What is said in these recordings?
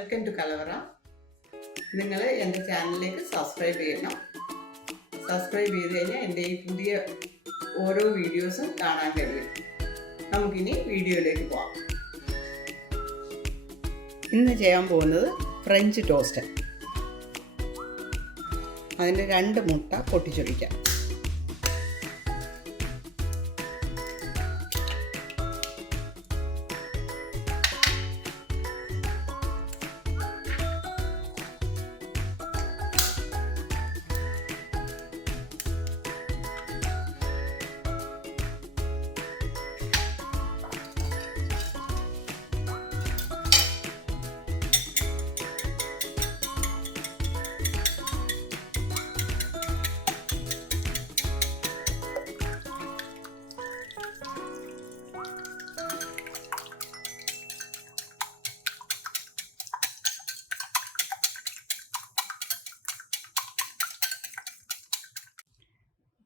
Welcome to കലവറ. നിങ്ങൾ എൻ്റെ ചാനലിലേക്ക് സബ്സ്ക്രൈബ് ചെയ്യണം. സബ്സ്ക്രൈബ് ചെയ്ത് കഴിഞ്ഞാൽ എൻ്റെ ഈ പുതിയ ഓരോ വീഡിയോസും കാണാൻ കഴിയും. നമുക്കിനി വീഡിയോയിലേക്ക് പോകാം. ഇന്ന് ചെയ്യാൻ പോകുന്നത് ഫ്രഞ്ച് ടോസ്റ്റ്. അതിന് 2 മുട്ട പൊട്ടിച്ചൊഴിക്കാം.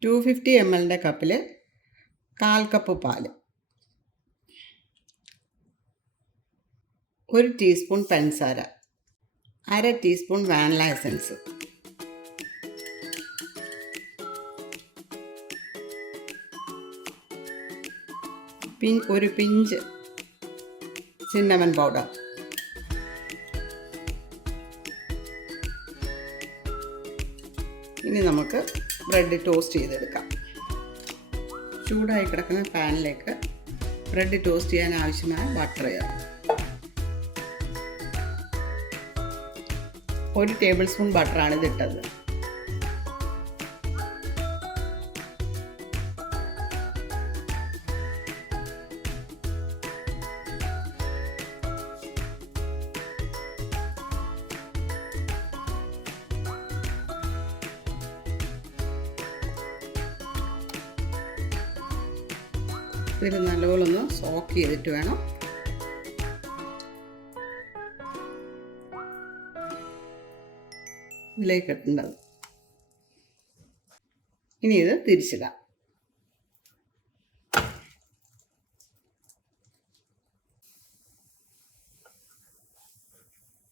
$250 ml കപ്പിൽ 1/4 കപ്പ് പാൽ, 1 ടീസ്പൂൺ പഞ്ചസാര, 1/2 ടീസ്പൂൺ വാനില എസൻസ്, ഒരു പിഞ്ച് സിന്നമൺ പൗഡർ, ഇനി നമുക്ക് ബ്രെഡ് ടോസ്റ്റ് ചെയ്തെടുക്കാം. ചൂടായി കിടക്കുന്ന പാനിലേക്ക് ബ്രെഡ് ടോസ്റ്റ് ചെയ്യാൻ ആവശ്യമായ ബട്ടർ ചേർക്കാം. 1 ടേബിൾ സ്പൂൺ ബട്ടറാണ് ഇതിട്ടത്. ഇതിൽ നല്ലപോലെ ഒന്ന് സോക്ക് ചെയ്തിട്ട് വേണം ഇതിലേക്ക് ഇടേണ്ടത്. ഇനി ഇത് തിരിച്ചിടാം.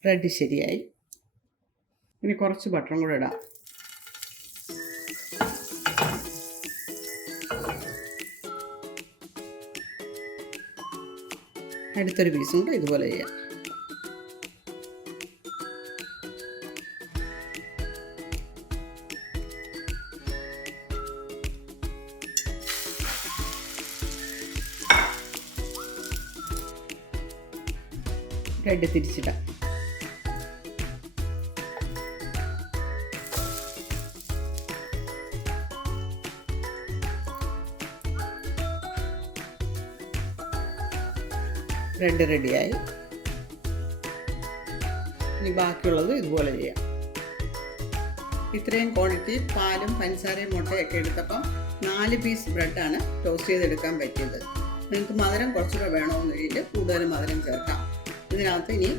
ബ്രെഡ് ശരിയായി. ഇനി കുറച്ച് ബട്ടറും കൂടെ ഇടാം. അടുത്തൊരു പീസും കൂടെ ഇതുപോലെ ചെയ്യാം. ബ്രെഡ് തിരിച്ചിടാം. ബ്രെഡ് റെഡിയായി. ഇനി ബാക്കിയുള്ളത് ഇതുപോലെ ചെയ്യാം. ഇത്രയും ക്വാണ്ടിറ്റി പാലും പഞ്ചസാരയും മുട്ടയൊക്കെ എടുത്തപ്പം 4 പീസ് ബ്രെഡാണ് ടോസ്റ്റ് ചെയ്തെടുക്കാൻ പറ്റിയത്. നിങ്ങൾക്ക് മധുരം കുറച്ചുകൂടെ വേണമെന്നുണ്ടെങ്കിൽ കൂടുതൽ മധുരം ചേർക്കാം. ഇതിനകത്ത് ഇനി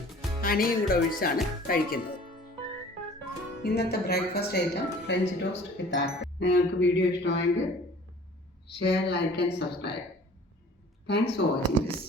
ഹണിയും കൂടെ ഒഴിച്ചാണ് കഴിക്കുന്നത്. ഇന്നത്തെ ബ്രേക്ക്ഫാസ്റ്റ് ഐറ്റം ഫ്രഞ്ച് ടോസ്റ്റ് വിത്ത് ആപ്പിൾ. നിങ്ങൾക്ക് വീഡിയോ ഇഷ്ടമായെങ്കിൽ share, like and subscribe. Thanks for watching this.